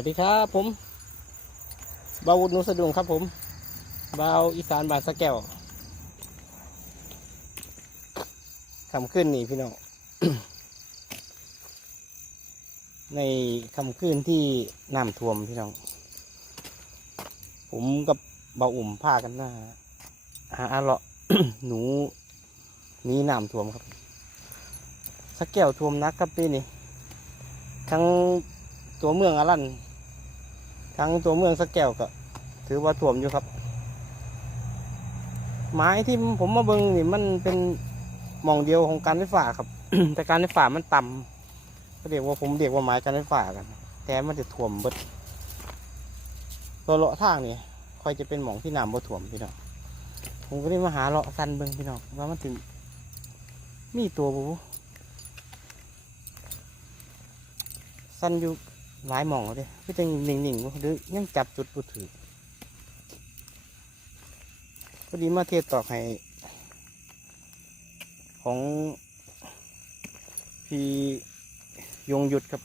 วัสดีครับผมบาวอุดหนุสะดวงครับผมบาวอีสานบาสะแก้วคำขึ้นนี่พี่น้อง ในคำขึ้นที่น้ำท่วมพี่น้อง ผมกับบาอุ่มพากันหน้าหาเลาะหนูนี้น้ำท่วมครับสะแก้วท่วมนักครับปีนี้ทั้งตัวเมืองอารัน ทั้งตัวเมืองสแก้วก็ ถือว่าท่วมอยู่ครับ ไม้ที่ผมมาเบิงนี่มันเป็นหมองเดียวของการไฟฟ้าครับ แต่การไฟฟ้ามันต่ำก็เรียกว่าผมเรียกว่าไม้การไฟฟ้ากัน แต่มันจะท่วมเบิดตัวเลาะทางนี่ค่อยจะเป็นหมองที่น้ำบ่ท่วมพี่น้องผมก็ได้มาหาเลาะสันเบิงพี่น้องว่ามันถึงมีตัวบูสันอยู่ หลายหมองแล้วเด้พี่จังนิ่งๆบ่หรือยังจับจุดบ่ถือพอดีมาเทศตอกให้ของพี่ยงหยุดครับ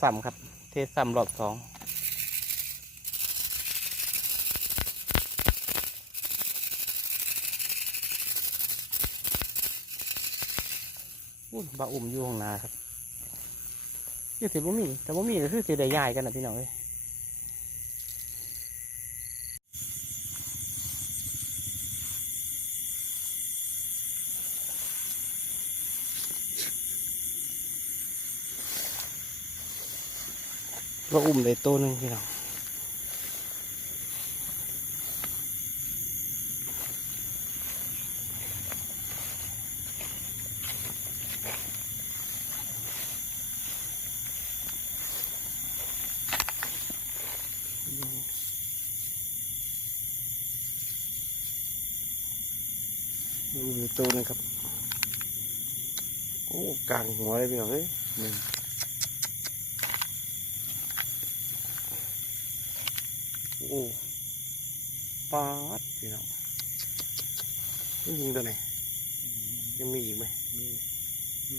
ซ้ำครับ เทศซ้ำรอบสองอุ้ยบาอุ่มอยู่ข้างน้าครับ คือสิบ่มีแต่บ่มีก็คือสิได้ย้ายกันนะพี่น้องเอ้ยก็อุ้มได้ตัวหนึ่งพี่น้อง มได้ตัวหนึงครับ โอ้กลางหัวเลยพี่น้องเอ้ยนี่โอ้ปาดพี่น้องนี่ยิงตัวไหนยังมีอีกไหมมีมี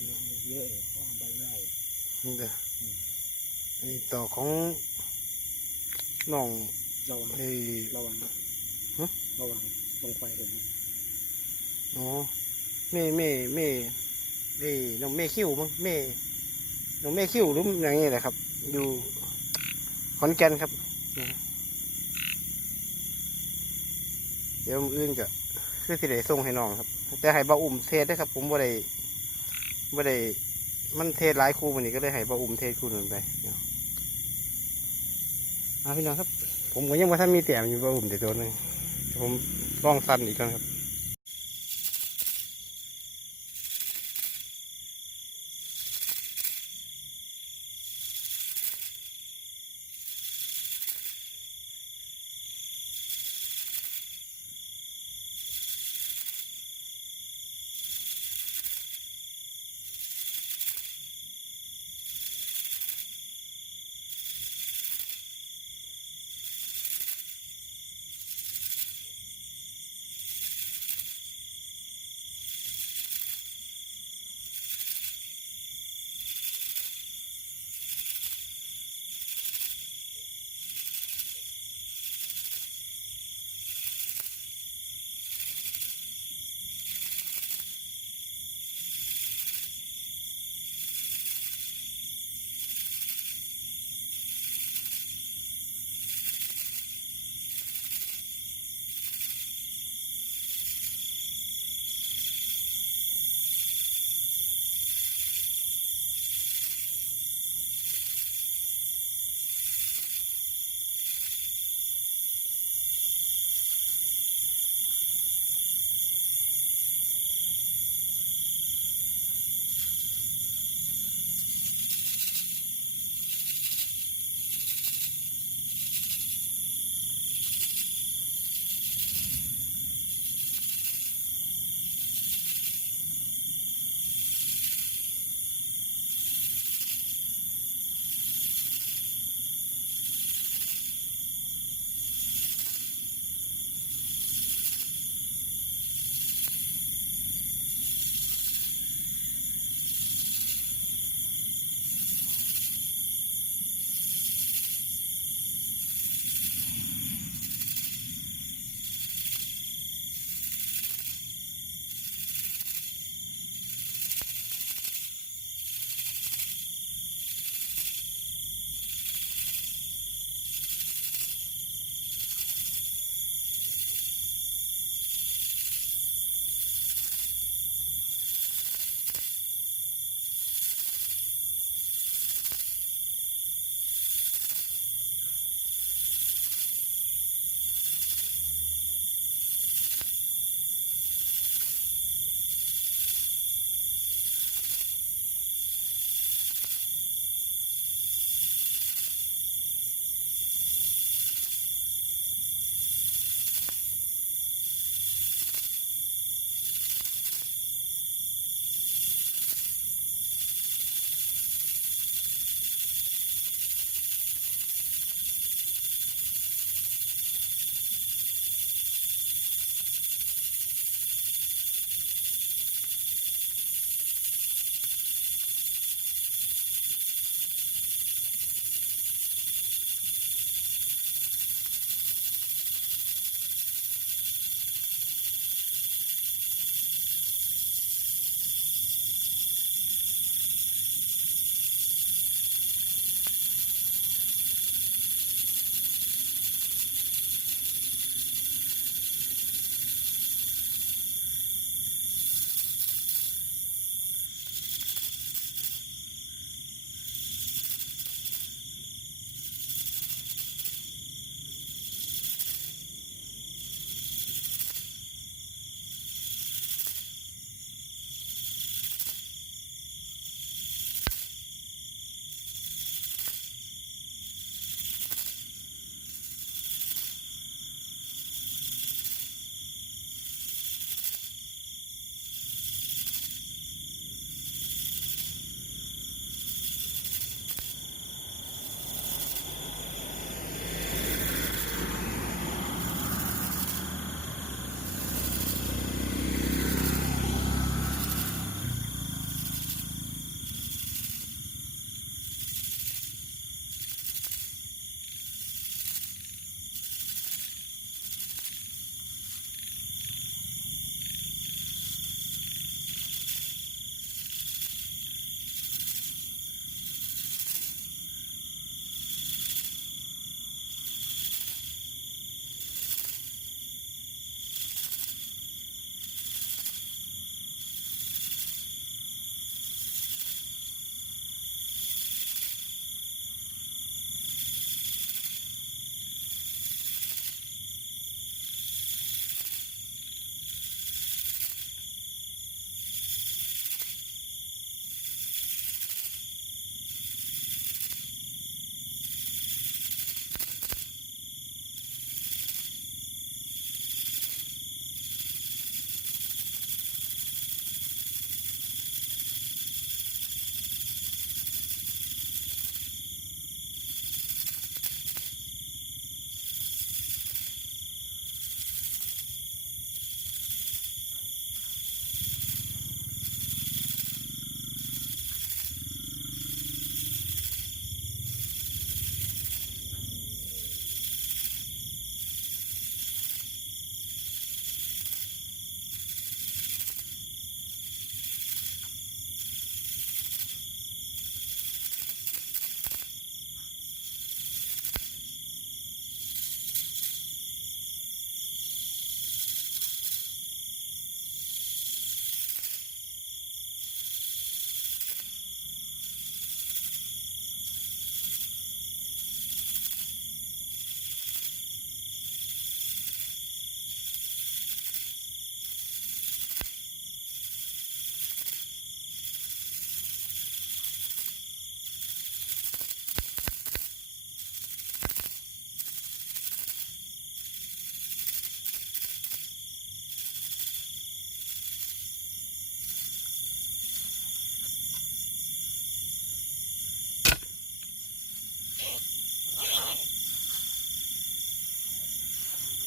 เยอะอยู่เขาทำไปง่ายนี่เด้ออมอันนี้ต่อของน้องระวังไอ้ระวังฮะระวังตรงไฟตรง นี้อ๋อแม่แม่แม่ไอ้น้องแม่คิ้วมั้งแม่น้องแม่คิ้วหรืออย่างนี้แหละครับ อยู่ขอนแก่นครับ เดี๋ยวมื้ออื่นก็คือสิได้ส่งให้น้องครับ แต่ให้บ่าอุ่มเทศด้ครับ ผมบ่ได้บ่ได้มันเทศหลายคู่วันนี้ก็เลยให้บ่าอุ่มเทศคู่หนึ่งไปเนาะพี่น้องครับ ผมก็ยังว่าท่านมีเตี่ยมอยู่บ่าอุ่มแต่ตัวนึงเดี๋ยผมลองสั้นอีกครับ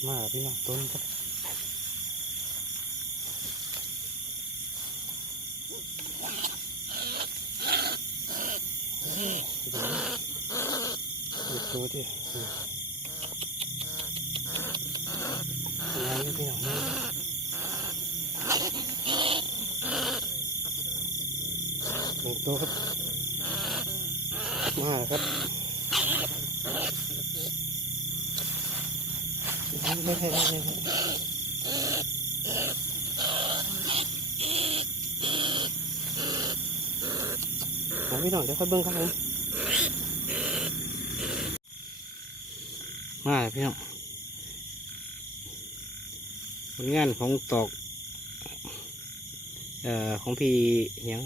มาแล้วพี่น้องต้นครับดูตัวดิอืมงานนี่พี่น้องนี่หนึ่งตัวครับมาแล้วครับ ไม่ใช่ไม่ใช่ไม่ใช่ผมพี่น้องเดี๋ยวค่อยเบิ้งครับผมมาพี่น้องผลงานของตอกเอ่อของพี่หยัง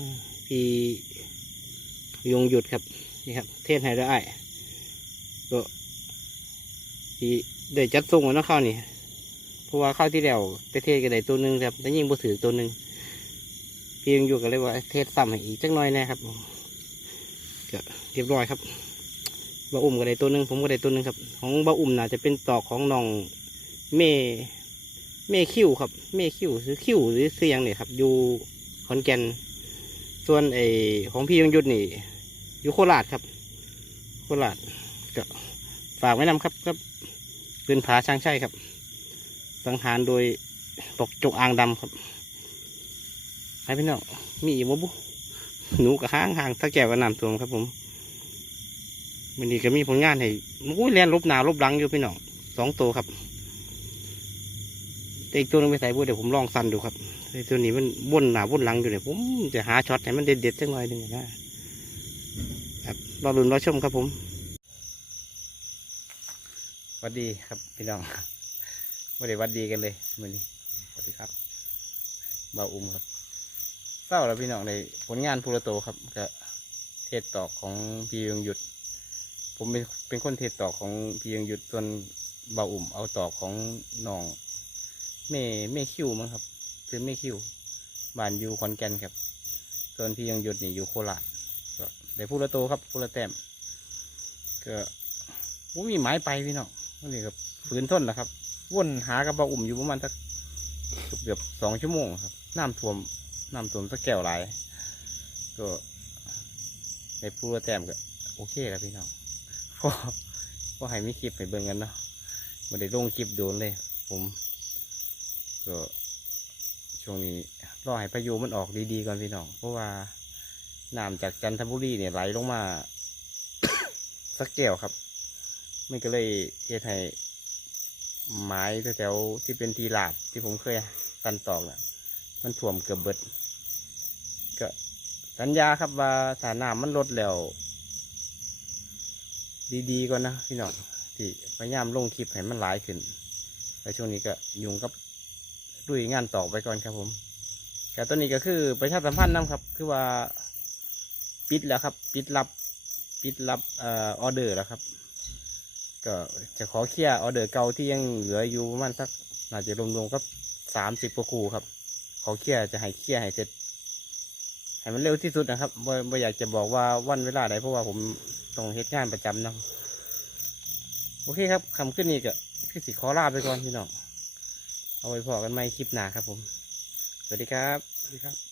พี่ยงหยุดครับนี่ครับ เทศไฮได้ก็ที่ ได้จัดส่งไว้เนาะข้าวนี่เพราะว่าข้าวที่แล้วไปเทศกันได้ตัวหนึ่งครับแต่ยิ่งบ่ถือตัวหนึ่งพี่ยังอยู่กันเลยว่าเทศซ้ำให้อีกจักหน่อยแนะครับก็เรียบร้อยครับบาอุ่มก็ได้ตัวหนึ่งผมก็ได้ตัวหนึ่งครับ ของบาอุ่มน่าจะเป็นตอกของน้องเมเมคิวครับ เมคิวหรือคิวหรือเสียงเนี่ยครับ อยู่ขอนแก่นส่วนไอของพี่ยงยุทธนี่ อยู่โคราชครับ โคราชก็ฝากไว้นำครับครับ ปืนผาช่างใช่ครับ สังหารโดยตกจกอ่างดำครับไปพี่น้องมีอีกบ่บุหนูกับห้างห่างตะแก่กับน้ำท่วมครับผมวันนี้ก็มีผลงานให้มุ้ยเรียนลบหนาลบหลังอยู่พี่น้องสองตัวครับแต่อีกตัวนึงไปใส่บุเดี๋ยวผมลองสั่นดูครับไอตัวนี้มันบ้นหนาบ้นหลังอยู่เนี่ยผมจะหาช็อตให้มันเด็ดๆสักหน่อยหนึ่งนะครับรอลุ้นรอชมครับผม วัสดีครับพี่น้องไม่ได้วัดดีกันเลยมือนี้สวัสดีครับเบาอุ้มครับเศร้าแล้วพี่น้องในผลงานพูรโตครับก็เทศตอกของพี่ยงหยุด ผมเป็นเป็นคนเทศตอกของพี่ยงหยุดส่วนเบาอุ้มเอาตอกของน้องเม่เม่คิวมั้งครับซื้อเม่คิวบ้านอยู่ขอนแก่นครับส่วนพี่ยงหยุดนี่อยู่โคราชก็ได้พูรโตครับพูรแต้มก็ผมมีหมายไปพี่น้อง นี่ครับฝืนทนนะครับว่นหากระเป๋าอุ่มอยู่ประมาณสักเกือบสองชั่วโมงครับน้ำท่วมน้ำท่วมสักแก้วหลายก็ในพูดว่าแต้มก็โอเคแล้วพี่น้องพอพอให้มีคลิปให้เบิ่งกันเนาะไม่ได้ลงคลิปโดนเลย ผมก็ช่วงนี้รอให้พายุมันออกดีๆก่อนพี่น้อง เพราะว่าน้ำจากจันทบุรีเนี่ยไหลลงมา สักแก้วครับ มันก็เลยเฮ็ดให้ไม้แถวๆที่เป็นทีลาบที่ผมเคยตันตอกน่ะ มันถ่วมเกือบเบิด ก็สัญญาครับว่าถ้าน้ำมันลดแล้ว ดีๆก่อนนะพี่น้องที่พยายามลงคลิปให้มันหลายขึ้นแต่ช่วงนี้ก็ยุ่งกับดุยงานต่อไปก่อนครับผมแต่ตัวนี้ก็คือประชาสัมพันธ์นะครับ คือว่า ปิดแล้วครับ ปิดรับ ปิดรับออออเดอร์แล้วครับ ก็จะขอเคลียร์ออเดอร์เก่าที่ยังเหลืออยู่ประมาณสักน่าจะรวมๆก็สามสิบกว่าคู่ครับ ขอเคลียร์จะให้เคลียร์ให้เสร็จ ให้มันเร็วที่สุดนะครับบ่บ่อยากจะบอกว่าวันเวลาใดเพราะว่าผมต้องเฮ็ดงานประจำนะโอเคครับคำขึ้นนี้ก็คือสิขอลาไปก่อนพี่น้อง เอาไว้พอกันใหม่คลิปหน้าครับผม สวัสดีครับ สวัสดีครับ